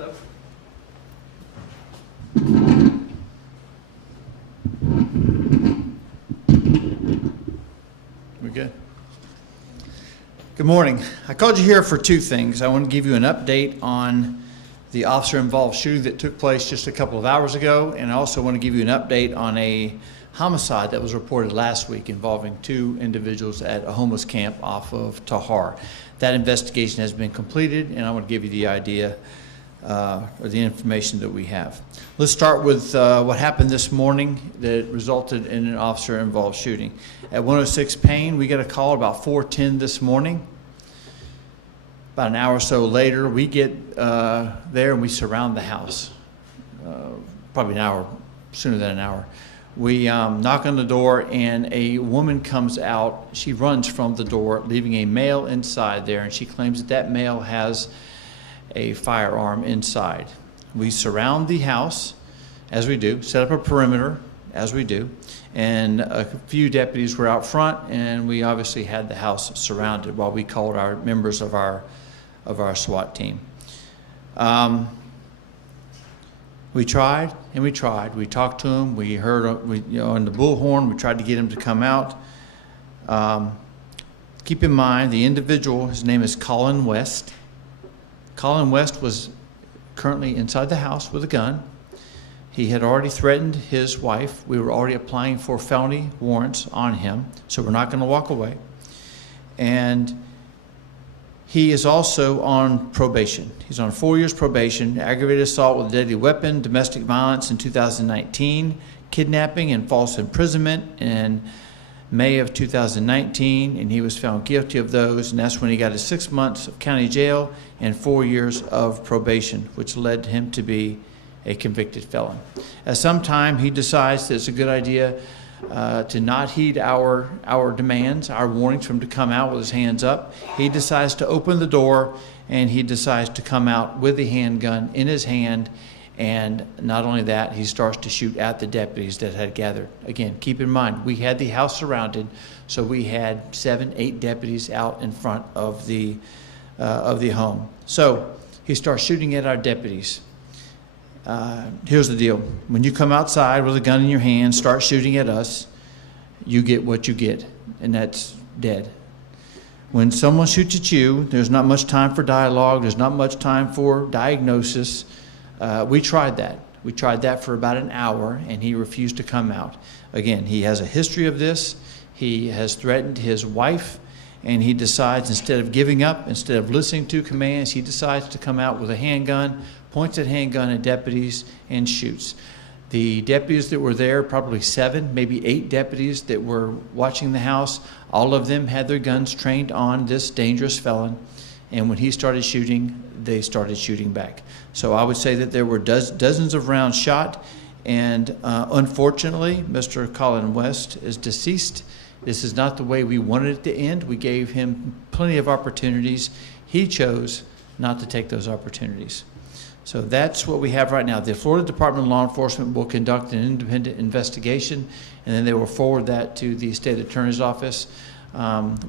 Hello. We good? Good morning. I called you here for two things. I want to give you an update on the officer-involved shooting that took place just a couple of hours ago, and I also want to give you an update on a homicide that was reported last week involving two individuals at a homeless camp off of Tahar. That investigation has been completed, and I want to give you the idea or the information that we have. Let's start with what happened this morning that resulted in an officer-involved shooting. At 106 Payne, we got a call about 4:10 this morning. About an hour or so later, we get there and we surround the house. Probably an hour, sooner than an hour. We knock on the door and a woman comes out. She runs from the door, leaving a male inside there, and she claims that that male has a firearm inside. We surround the house, as we do, set up a perimeter, as we do, and a few deputies were out front, and we obviously had the house surrounded while we called our members of our SWAT team. We tried and we tried. We talked to him. We heard, on the bullhorn, we tried to get him to come out. Keep in mind, the individual, his name is Colin West. Colin West was currently inside the house with a gun. He had already threatened his wife. We were already applying for felony warrants on him, so we're not going to walk away. And he is also on probation. He's on 4 years probation, aggravated assault with a deadly weapon, domestic violence in 2019, kidnapping and false imprisonment in May of 2019, and he was found guilty of those, and that's when he got his 6 months of county jail and 4 years of probation, which led him to be a convicted felon. At some time, he decides that it's a good idea to not heed our demands, our warnings for him to come out with his hands up. He decides to open the door, and he decides to come out with a handgun in his hand. And not only that, he starts to shoot at the deputies that had gathered. Again, keep in mind, we had the house surrounded, so we had 7, 8 deputies out in front of the home. So he starts shooting at our deputies. Here's the deal. When you come outside with a gun in your hand, start shooting at us, you get what you get, and that's dead. When someone shoots at you, there's not much time for dialogue. There's not much time for diagnosis. We tried that. We tried that for about an hour, and he refused to come out. Again, he has a history of this. He has threatened his wife, and he decides, instead of giving up, instead of listening to commands, he decides to come out with a handgun, points that handgun at deputies, and shoots. The deputies that were there, probably 7, maybe 8 deputies that were watching the house, all of them had their guns trained on this dangerous felon. And when he started shooting, they started shooting back. So I would say that there were dozens of rounds shot, and unfortunately, Mr. Colin West is deceased. This is not the way we wanted it to end. We gave him plenty of opportunities. He chose not to take those opportunities. So that's what we have right now. The Florida Department of Law Enforcement will conduct an independent investigation, and then they will forward that to the State Attorney's Office.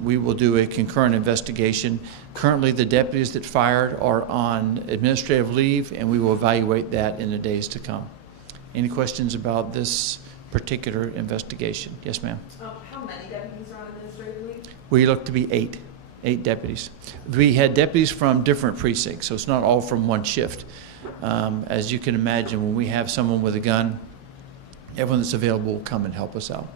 We will do a concurrent investigation. Currently, the deputies that fired are on administrative leave, and we will evaluate that in the days to come. Any questions about this particular investigation? Yes, ma'am. How many deputies are on administrative leave? We look to be 8 deputies. We had deputies from different precincts, so it's not all from one shift. As you can imagine, when we have someone with a gun, everyone that's available will come and help us out.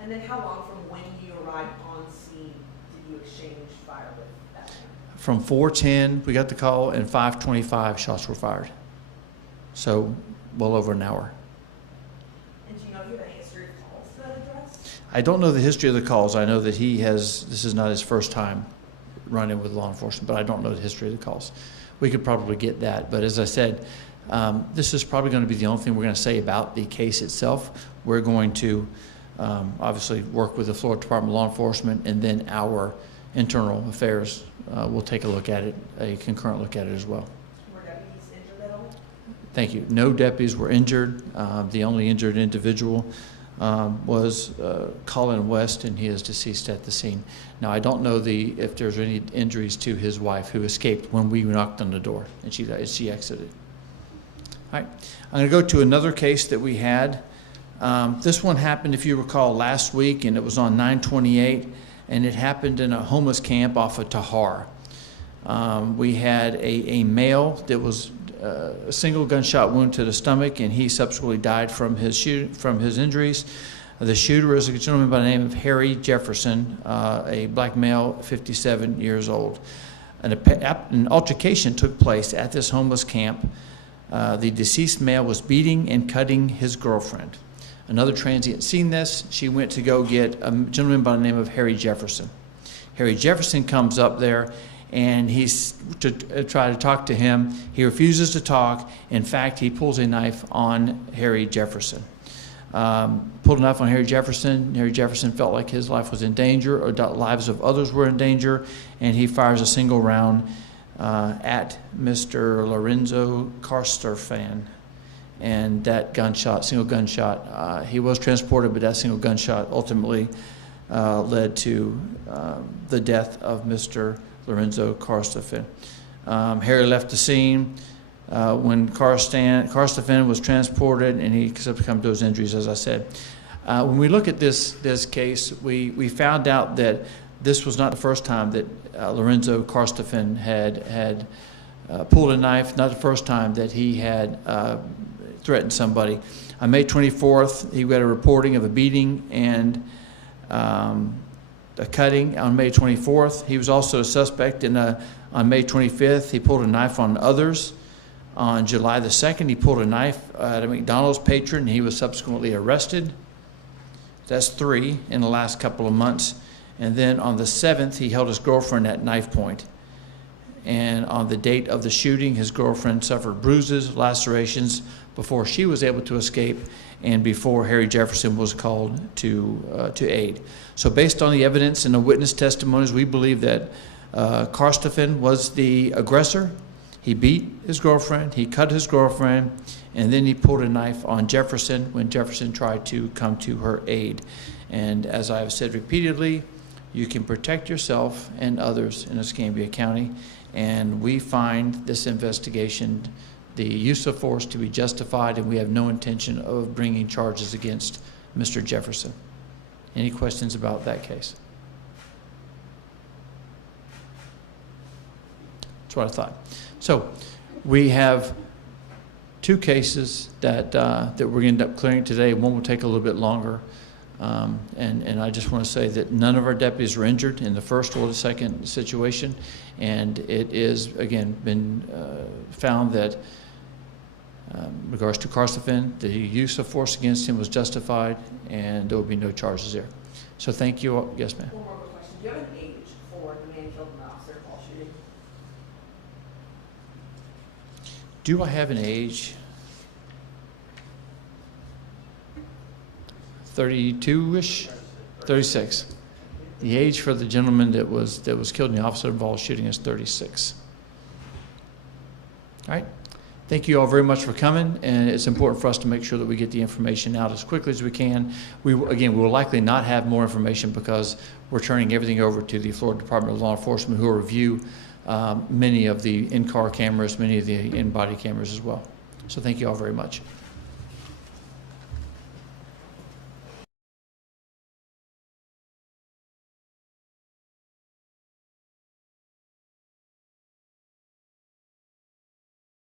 And then how long from when you arrived on scene did you exchange fire with that man? From 4:10, we got the call, and 5:25 shots were fired. So well over an hour. And do you know if you have a history of calls to that address? I don't know the history of the calls. I know that this is not his first time running with law enforcement, but I don't know the history of the calls. We could probably get that, but as I said, this is probably going to be the only thing we're going to say about the case itself. We're going to obviously work with the Florida Department of Law Enforcement, and then our internal affairs will take a look at it, a concurrent look at it as well. Were deputies injured at all? Thank you. No deputies were injured. The only injured individual was Colin West, and he is deceased at the scene. Now, I don't know if there's any injuries to his wife, who escaped when we knocked on the door, and she exited. All right, I'm going to go to another case that we had. This one happened, if you recall, last week, and it was on 9/28, and it happened in a homeless camp off of Tahar. We had a male that was a single gunshot wound to the stomach, and he subsequently died from his injuries. The shooter is a gentleman by the name of Harry Jefferson, a black male, 57 years old. An altercation took place at this homeless camp. The deceased male was beating and cutting his girlfriend. Another transient seen this. She went to go get a gentleman by the name of Harry Jefferson. Harry Jefferson comes up there, and he's to try to talk to him. He refuses to talk. In fact, he pulls a knife on Harry Jefferson. Pulled a knife on Harry Jefferson. Harry Jefferson felt like his life was in danger, or the lives of others were in danger, and he fires a single round at Mr. Lorenzo Carstafan. And that gunshot, single gunshot, he was transported, but that single gunshot ultimately led to the death of Mr. Lorenzo Carstafan. Harry left the scene when Carstafan was transported, and he succumbed to those injuries, as I said. When we look at this case, we found out that this was not the first time that Lorenzo Carstafan had pulled a knife, not the first time that he had threatened somebody. On May 24th, he got a reporting of a beating and a cutting on May 24th. He was also a suspect on May 25th. He pulled a knife on others. On July the 2nd, he pulled a knife at a McDonald's patron, and he was subsequently arrested. That's 3 in the last couple of months. And then on the 7th, he held his girlfriend at knife point. And on the date of the shooting, his girlfriend suffered bruises, lacerations, before she was able to escape, and before Harry Jefferson was called to aid. So based on the evidence and the witness testimonies, we believe that Carstafan was the aggressor. He beat his girlfriend, he cut his girlfriend, and then he pulled a knife on Jefferson when Jefferson tried to come to her aid. And as I have said repeatedly, you can protect yourself and others in Escambia County, and we find this investigation, the use of force, to be justified, and we have no intention of bringing charges against Mr. Jefferson. Any questions about that case? That's what I thought. So we have 2 cases that we're going to end up clearing today. One will take a little bit longer. And I just want to say that none of our deputies were injured in the first or the second situation. And it is, again, been found that in regards to Carstafan, the use of force against him was justified, and there will be no charges there. So thank you all. Yes, ma'am. One more quick question. Do you have an age for the man killed in the officer Paul shooting? Do I have an age? 32-ish? 36. The age for the gentleman that was killed in the officer-involved shooting is 36. All right. Thank you all very much for coming, and it's important for us to make sure that we get the information out as quickly as we can. We will likely not have more information because we're turning everything over to the Florida Department of Law Enforcement, who will review many of the in-car cameras, many of the in-body cameras as well. So thank you all very much.